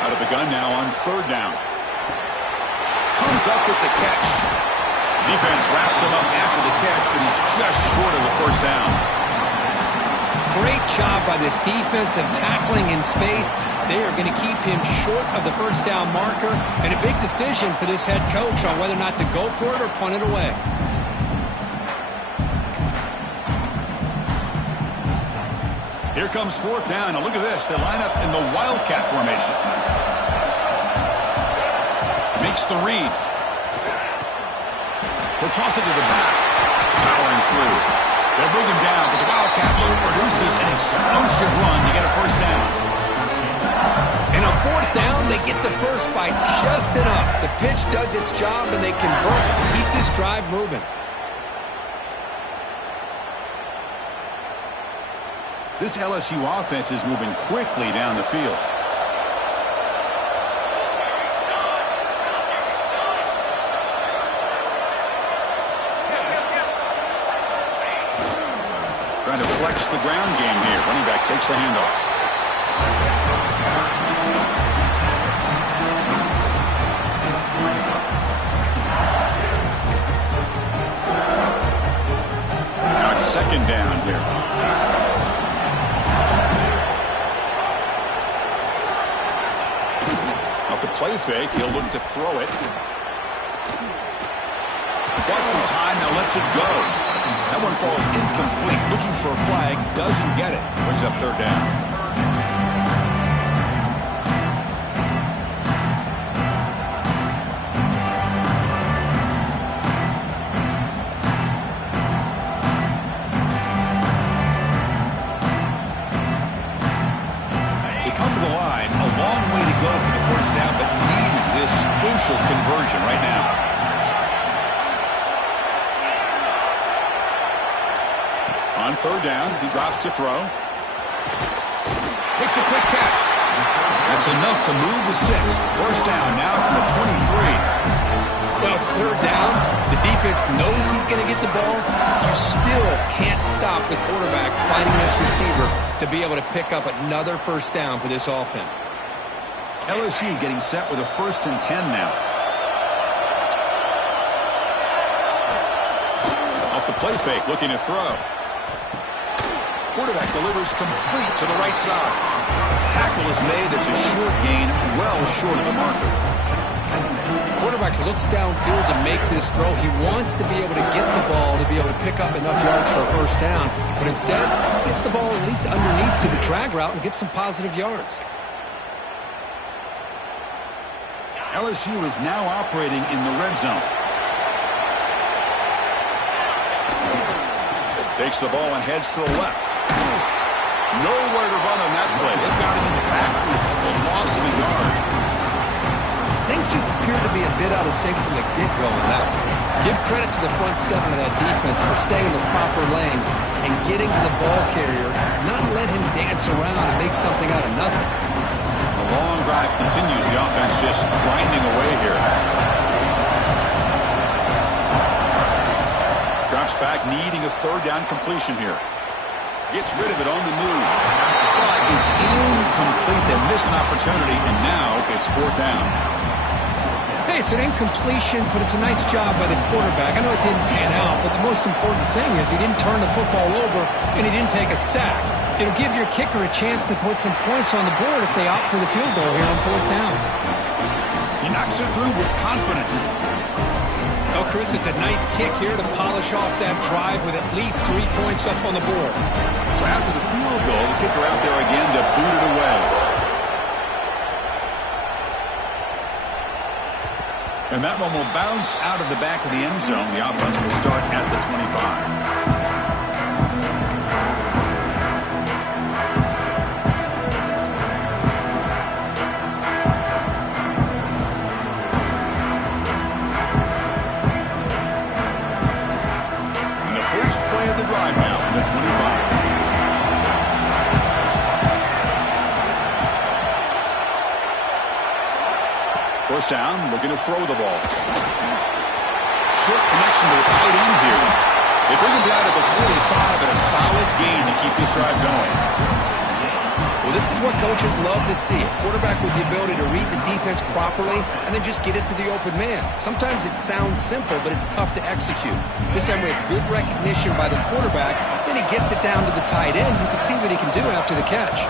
Out of the gun now on third down. Comes up with the catch. Defense wraps him up after the catch, but he's just short of the first down. Great job by this defensive tackling in space. They are going to keep him short of the first down marker, and a big decision for this head coach on whether or not to go for it or punt it away. Here comes fourth down. Now look at this. They line up in the Wildcat formation. Makes the read. He'll toss it to the back. Powering through. They'll bring him down, but the Wildcat produces an explosive run to get a first down. And on fourth down, they get the first by just enough. The pitch does its job, and they convert to keep this drive moving. This LSU offense is moving quickly down the field. Trying to flex the ground game here. Running back takes the handoff. Now it's second down here. The play fake, he'll look to throw it. Got some time, now lets it go. That one falls incomplete. Looking for a flag, doesn't get it. Brings up third down. Crucial conversion right now. On third down, he drops to throw. Makes a quick catch. That's enough to move the sticks. First down now from the 23. Well, it's third down. The defense knows he's going to get the ball. You still can't stop the quarterback finding this receiver to be able to pick up another first down for this offense. LSU getting set with a 1st and 10 now. Off the play fake, looking to throw. Quarterback delivers complete to the right side. Tackle is made. That's a short gain, well short of the marker. The quarterback looks downfield to make this throw. He wants to be able to get the ball to be able to pick up enough yards for a first down, but instead gets the ball at least underneath to the drag route and gets some positive yards. LSU is now operating in the red zone. Takes the ball and heads to the left. Nowhere to run on that play. They've got him in the backfield. It's a loss of a yard. Things just appear to be a bit out of sync from the get-go on that one. Give credit to the front seven of that defense for staying in the proper lanes and getting to the ball carrier, not let him dance around and make something out of nothing. The long drive continues. The offense just grinding away here. Drops back, needing a third down completion here. Gets rid of it on the move. But it's incomplete. They miss an opportunity, and now it's fourth down. Hey, it's an incompletion, but it's a nice job by the quarterback. I know it didn't pan out, but the most important thing is he didn't turn the football over, and he didn't take a sack. It'll give your kicker a chance to put some points on the board if they opt for the field goal here on fourth down. He knocks it through with confidence. Oh, Chris, it's a nice kick here to polish off that drive with at least 3 points up on the board. So after the field goal, the kicker out there again to boot it away. And that one will bounce out of the back of the end zone. The offense will start at the 25. First down, looking to throw the ball. Short connection to the tight end here. They bring him down to the 45 and a solid gain to keep this drive going. Well, this is what coaches love to see. A quarterback with the ability to read the defense properly and then just get it to the open man. Sometimes it sounds simple, but it's tough to execute. This time we have good recognition by the quarterback. Then he gets it down to the tight end. You can see what he can do after the catch.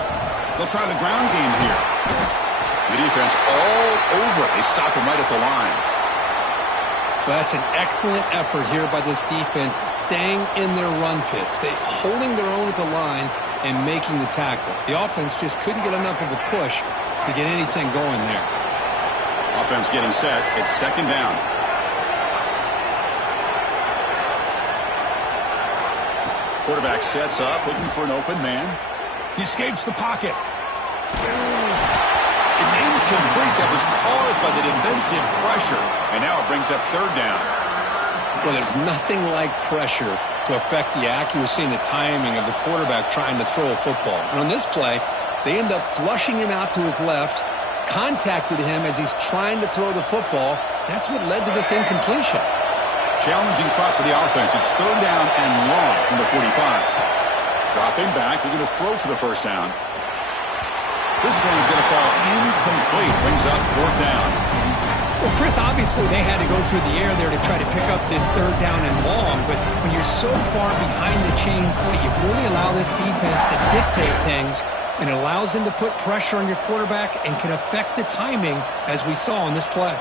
They'll try the ground game here. The defense all over it. They stop him right at the line. Well, that's an excellent effort here by this defense, staying in their run fit, holding their own at the line and making the tackle. The offense just couldn't get enough of a push to get anything going there. Offense getting set. It's second down. Quarterback sets up, looking for an open man. He escapes the pocket. It's incomplete. That was caused by the defensive pressure. And now it brings up third down. Well, there's nothing like pressure to affect the accuracy and the timing of the quarterback trying to throw a football. And on this play, they end up flushing him out to his left, contacted him as he's trying to throw the football. That's what led to this incompletion. Challenging spot for the offense. It's third down and long from the 45. Dropping back. They're going to throw for the first down. This one's going to fall incomplete. Brings up fourth down. Well, Chris, obviously they had to go through the air there to try to pick up this third down and long, but when you're so far behind the chains, boy, you really allow this defense to dictate things, and it allows them to put pressure on your quarterback and can affect the timing, as we saw in this play.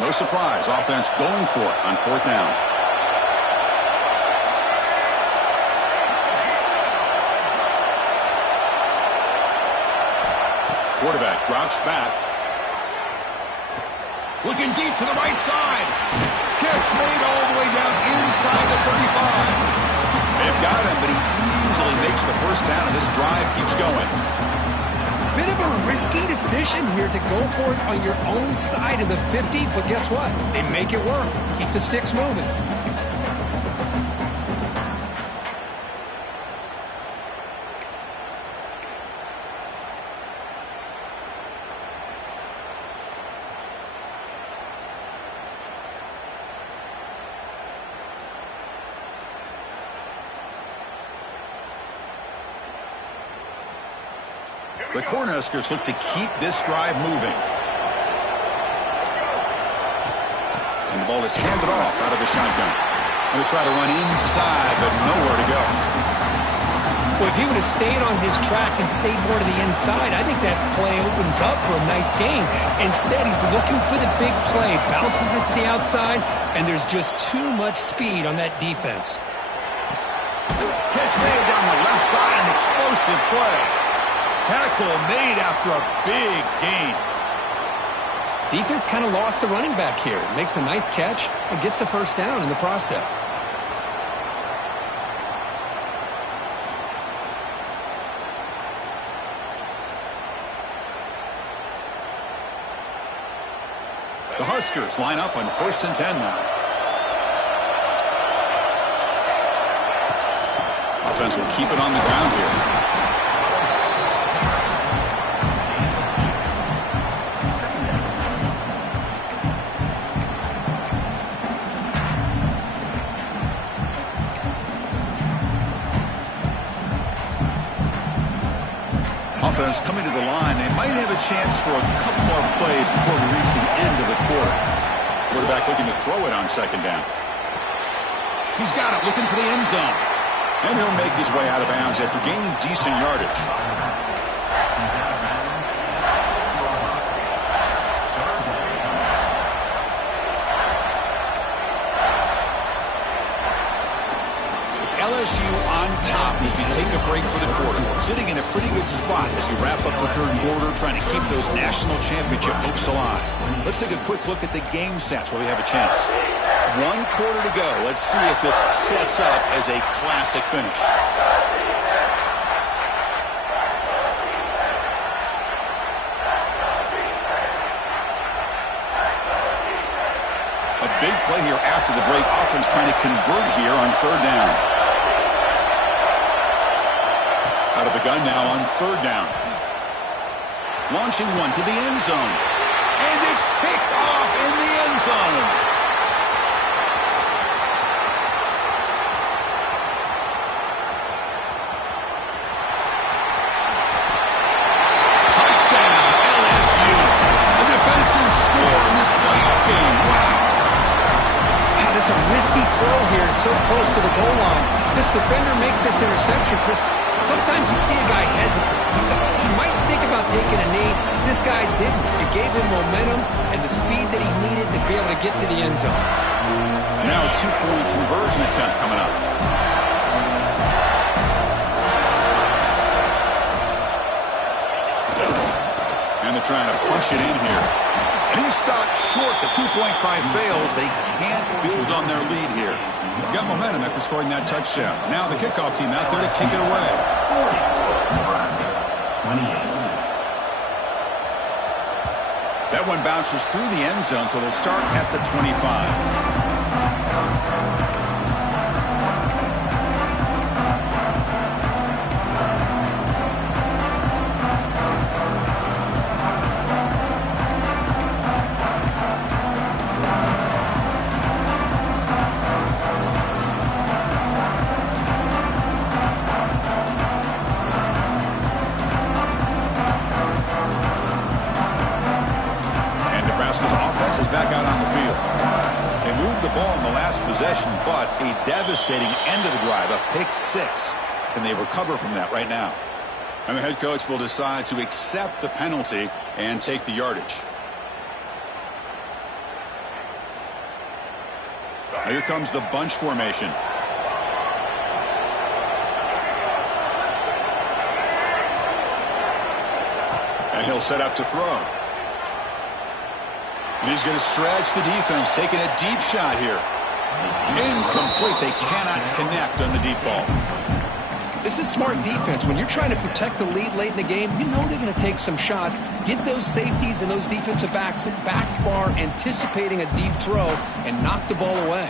No surprise, offense going for it on fourth down. Quarterback drops back. Looking deep to the right side. Catch made all the way down inside the 35. They've got him, but he easily makes the first down, and this drive keeps going. Bit of a risky decision here to go for it on your own side of the 50, but guess what? They make it work. Keep the sticks moving. The Cornhuskers look to keep this drive moving. And the ball is handed off out of the shotgun. Going to try to run inside, but nowhere to go. Well, if he would have stayed on his track and stayed more to the inside, I think that play opens up for a nice gain. Instead, he's looking for the big play, bounces it to the outside, and there's just too much speed on that defense. Catch made down the left side, an explosive play. Tackle made after a big gain. Defense kind of lost a running back here. Makes a nice catch and gets the first down in the process. The Huskers line up on 1st and 10 now. Offense will keep it on the ground here. Offense coming to the line. They might have a chance for a couple more plays before we reach the end of the quarter. Quarterback looking to throw it on second down. He's got it, looking for the end zone. And he'll make his way out of bounds after gaining decent yardage. LSU on top as we take a break for the quarter. Sitting in a pretty good spot as we wrap up the third quarter, trying to keep those national championship hopes alive. Let's take a quick look at the game stats where we have a chance. 1 quarter to go. Let's see if this sets up as a classic finish. Big play here after the break. Offense trying to convert here on third down. Out of the gun now on third down. Launching one to the end zone. And it's picked off in the end zone. Touchdown, LSU. A defensive score in this playoff game. Wow. It's a risky throw here, so close to the goal line. This defender makes this interception, Chris. Sometimes you see a guy hesitant. He might think about taking a knee. This guy didn't. It gave him momentum and the speed that he needed to be able to get to the end zone. Now a two-point conversion attempt coming up. And they're trying to punch it in here. And he stopped short. The two-point try fails. They can't build on their lead here. Got momentum after scoring that touchdown. Now the kickoff team out there to kick it away. Nebraska, 28. That one bounces through the end zone, so they'll start at the 25. Possession, but a devastating end of the drive, a pick six. Can they recover from that right now? And the head coach will decide to accept the penalty and take the yardage. Now here comes the bunch formation. And he'll set up to throw. And he's going to stretch the defense, taking a deep shot here. Incomplete. They cannot connect on the deep ball. This is smart defense. When you're trying to protect the lead late in the game, you know they're going to take some shots. Get those safeties and those defensive backs back far, anticipating a deep throw, and knock the ball away.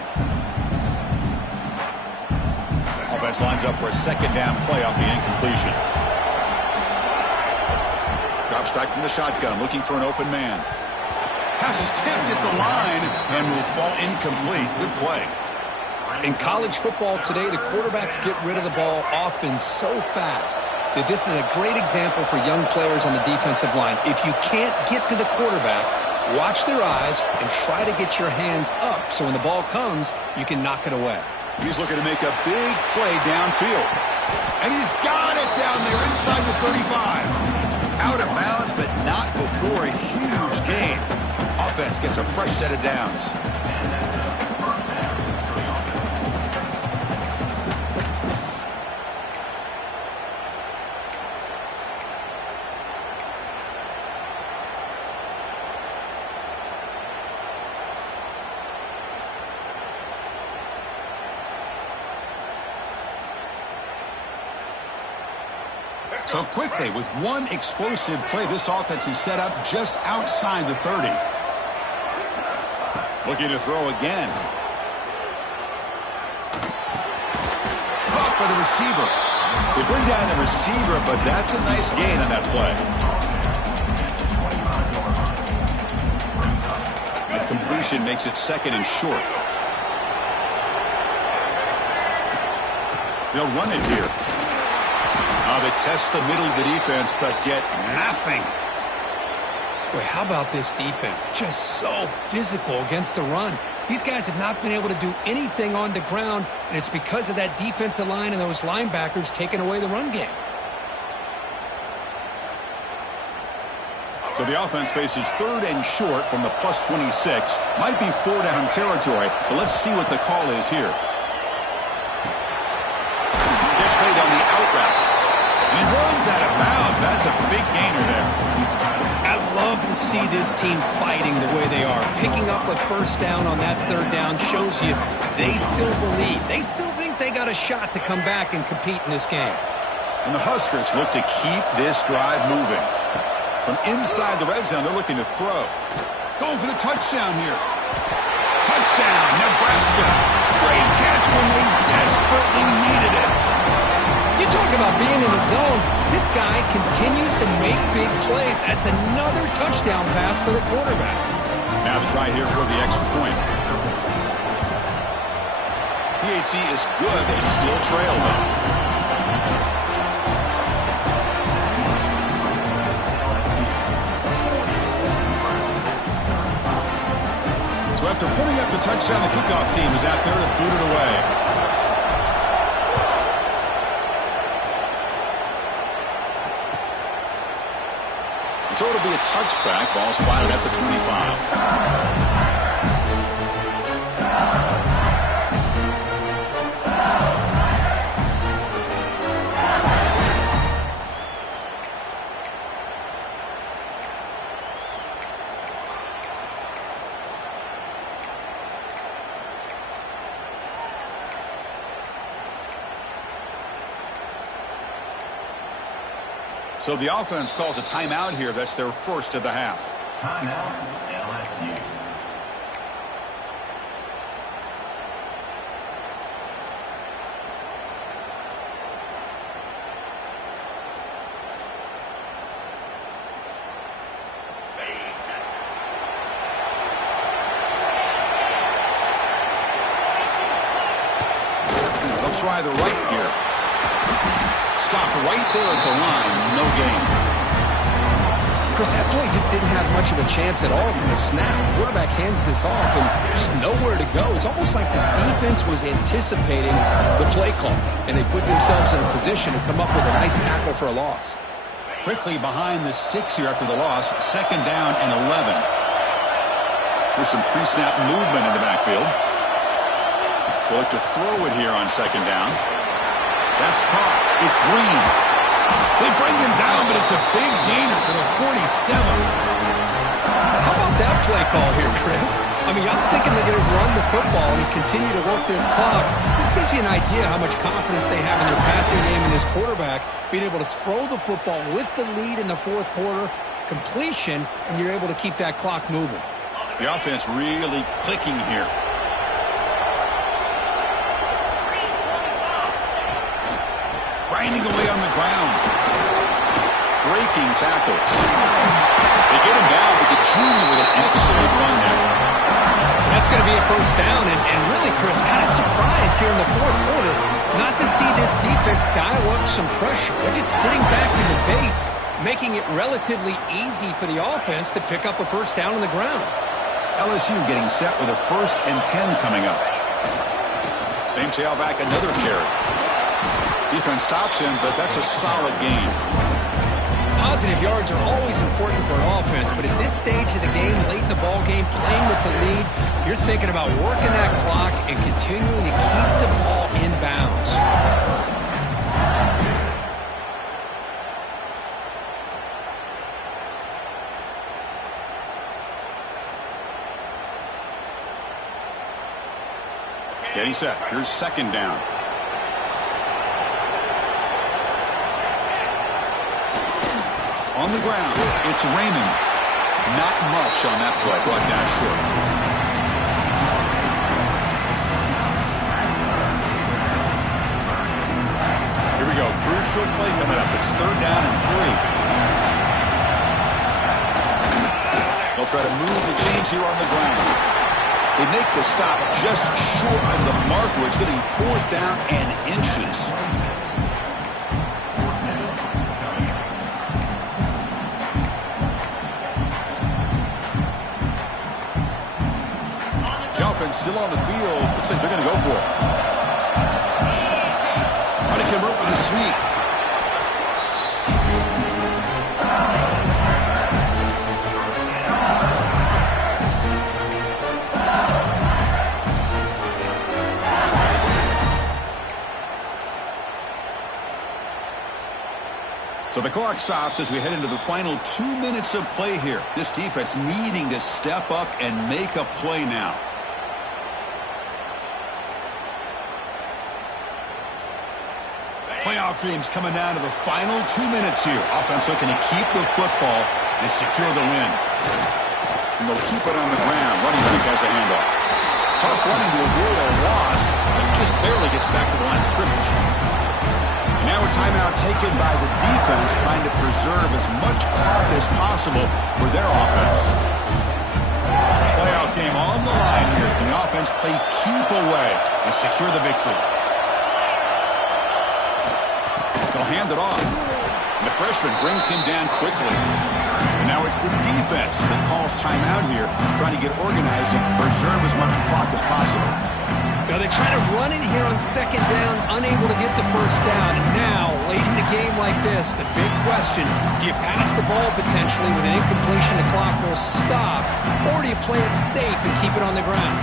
Offense lines up for a second down play off the incompletion. Drops back from the shotgun, looking for an open man. Pass is tipped at the line and will fall incomplete. Good play. In college football today, the quarterbacks get rid of the ball often so fast that this is a great example for young players on the defensive line. If you can't get to the quarterback, watch their eyes and try to get your hands up so when the ball comes, you can knock it away. He's looking to make a big play downfield. And he's got it down there inside the 35. Out of bounds, but not before a huge gain. Offense gets a fresh set of downs. So quickly, with one explosive play, this offense is set up just outside the 30. Looking to throw again. Caught by the receiver. They bring down the receiver, but that's a nice gain on that play. The completion makes it second and short. They'll run it here. They test the middle of the defense, but get nothing. Boy, how about this defense? Just so physical against the run. These guys have not been able to do anything on the ground, and it's because of that defensive line and those linebackers taking away the run game. So the offense faces third and short from the plus 26. Might be 4-down territory, but let's see what the call is here. Gets made on the out route. And he runs out of bounds. That's a big gainer there. I love to see this team fighting the way they are. Picking up a first down on that third down shows you they still believe. They still think they got a shot to come back and compete in this game. And the Huskers look to keep this drive moving. From inside the red zone, they're looking to throw. Going for the touchdown here. Touchdown, Nebraska. Great catch when they desperately needed it. You talk about being in the zone. This guy continues to make big plays. That's another touchdown pass for the quarterback. Now the try here for the extra point. PHC is good. They still trail, though. So after putting up the touchdown, the kickoff team is out there to boot it away. So it'll be a touchback. Ball spotted at the 25. So the offense calls a timeout here. That's their first of the half. Timeout, LSU. They'll try the right here. Stopped right there at the line. No gain. Chris, that play just didn't have much of a chance at all from the snap. The quarterback hands this off, and there's nowhere to go. It's almost like the defense was anticipating the play call, and they put themselves in a position to come up with a nice tackle for a loss. Quickly behind the sticks here after the loss. Second down and 11. There's some pre-snap movement in the backfield. They'll look to throw it here on second down. That's caught. It's Green. They bring him down, but it's a big gainer to the 47. How about that play call here, Chris? I mean, I'm thinking they're going to run the football and continue to work this clock. This gives you an idea how much confidence they have in their passing game and this quarterback, being able to throw the football with the lead in the fourth quarter, completion, and you're able to keep that clock moving. The offense really clicking here. Grinding away on the ground. Breaking tackles. They get him down, but the junior with an excellent run there. That's going to be a first down, and really, Chris, kind of surprised here in the fourth quarter not to see this defense dial up some pressure. They're just sitting back in the base, making it relatively easy for the offense to pick up a first down on the ground. LSU getting set with a 1st and 10 coming up. Same tailback, another carry. Defense stops him, but that's a solid gain. Positive yards are always important for an offense, but at this stage of the game, late in the ball game, playing with the lead, you're thinking about working that clock and continuing to keep the ball in bounds. Getting set. Here's second down. On the ground, it's Raymond. Not much on that play, brought down short. Here we go, crucial play coming up. It's third down and 3. They'll try to move the chains here on the ground. They make the stop just short of the mark, where it's going to be fourth down and inches. Still on the field. Looks like they're going to go for it. Trying to convert with a sweep. So the clock stops as we head into the final 2 minutes of play here. This defense needing to step up and make a play now. Playoff dreams coming down to the final 2 minutes here. Offense looking to keep the football and secure the win. And they'll keep it on the ground. Running back has the handoff. Tough running to avoid a loss, but just barely gets back to the line of scrimmage. And now a timeout taken by the defense, trying to preserve as much clock as possible for their offense. Playoff game on the line here. Can the offense play keep away and secure the victory? They'll hand it off. And the freshman brings him down quickly. And now it's the defense that calls timeout here, trying to get organized and preserve as much clock as possible. Now they try to run it here on second down, unable to get the first down. And now, late in the game like this, the big question, do you pass the ball potentially with an incompletion, the clock will stop, or do you play it safe and keep it on the ground?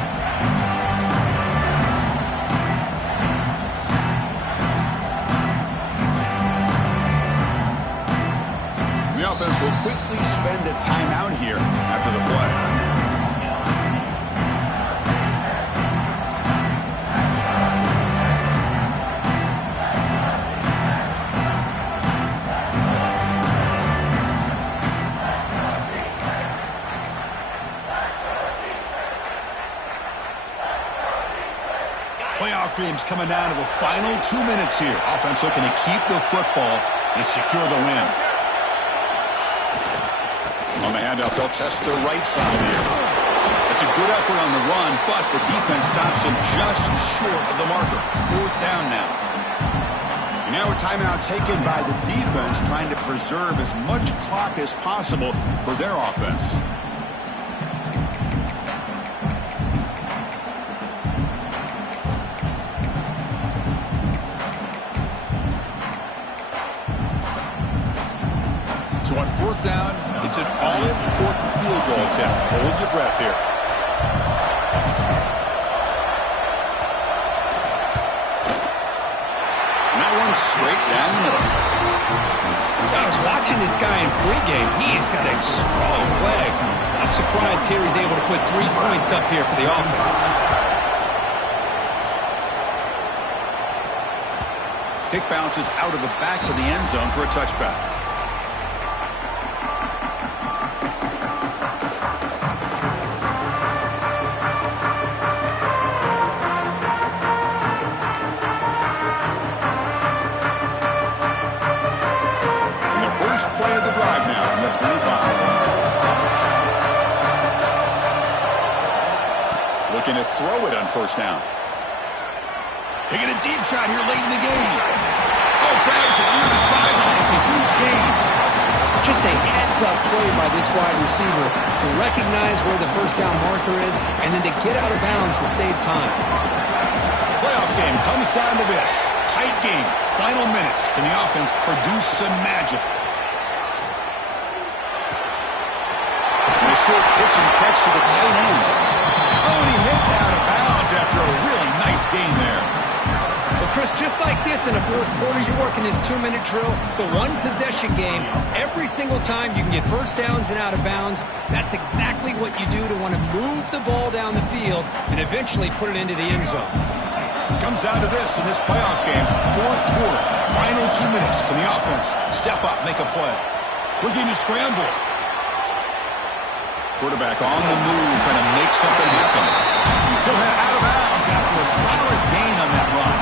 The offense will quickly spend a timeout here after the play. Playoff games coming down to the final 2 minutes here. Offense looking to keep the football and secure the win. On the handoff, they'll test the right side here. It's a good effort on the run, but the defense stops him just short of the marker. 4th down now. And now a timeout taken by the defense, trying to preserve as much clock as possible for their offense. So on 4th down, it's an all-important field goal attempt. Hold your breath here. And that one's straight down the middle. I was watching this guy in pregame. He's got a strong leg. Not surprised here he's able to put 3 points up here for the offense. Kick bounces out of the back of the end zone for a touchback. Play of the drive now from the 25. Looking to throw it on 1st down. Taking a deep shot here late in the game. Oh, grabs it near the sideline. It's a huge gain. Just a heads-up play by this wide receiver to recognize where the 1st down marker is and then to get out of bounds to save time. Playoff game comes down to this. Tight game. Final minutes. Can the offense produce some magic? A short pitch and catch to the tight end. Oh, and he hits out of bounds after a really nice game there. Well, Chris, just like this in the 4th quarter, you're working this 2-minute drill. It's a one-possession game. Every single time you can get 1st downs and out of bounds. That's exactly what you do to want to move the ball down the field and eventually put it into the end zone. Comes down to this in this playoff game. 4th quarter, final 2 minutes. Can the offense step up, make a play? Looking to scramble. Quarterback on the move, trying to make something happen. He'll head out of bounds after a solid gain on that run.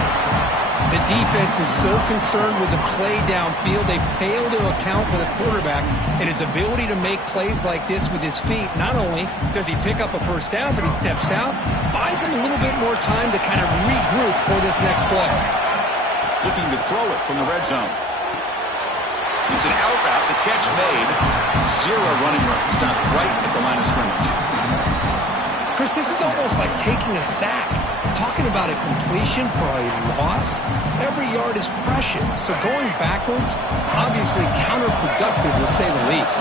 The defense is so concerned with the play downfield, they fail to account for the quarterback and his ability to make plays like this with his feet. Not only does he pick up a 1st down, but he steps out, buys him a little bit more time to kind of regroup for this next play. Looking to throw it from the red zone. It's an out route, the catch made. 0 running room. Stopped right at the line of scrimmage. Chris, this is almost like taking a sack. Talking about a completion for a loss, every yard is precious. So going backwards, obviously counterproductive to say the least.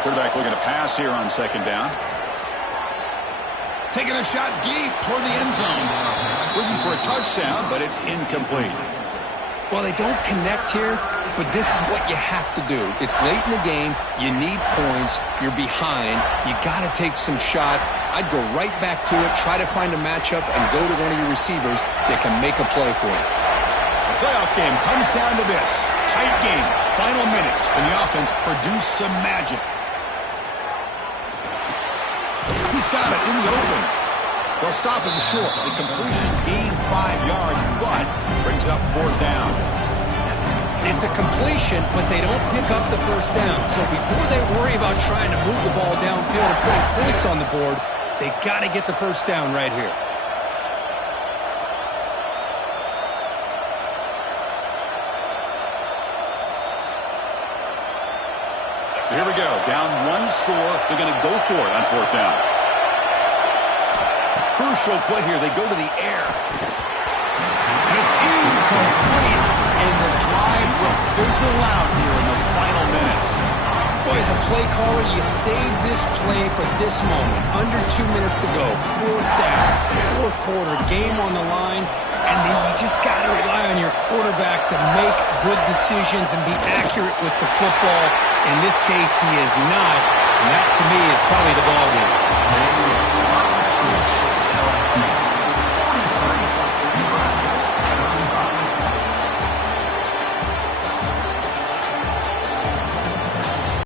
Quarterback looking to pass here on 2nd down. Taking a shot deep toward the end zone. Looking for a touchdown, but it's incomplete. Well, they don't connect here, but this is what you have to do. It's late in the game. You need points. You're behind. You got to take some shots. I'd go right back to it, try to find a matchup, and go to one of your receivers that can make a play for you. The playoff game comes down to this. Tight game. Final minutes. Can the offense produce some magic? He's got it in the open. They'll stop him short. The completion gained 5 yards, but brings up 4th down. It's a completion, but they don't pick up the first down. So before they worry about trying to move the ball downfield and putting points on the board, they got to get the first down right here. So here we go. Down 1 score. They're going to go for it on 4th down. Crucial play here. They go to the air. And it's incomplete. And the drive will fizzle out here in the final minutes. Boy, as a play caller, you save this play for this moment. Under 2 minutes to go. 4th down. 4th quarter. Game on the line. And then you just got to rely on your quarterback to make good decisions and be accurate with the football. In this case, he is not. And that, to me, is probably the ballgame.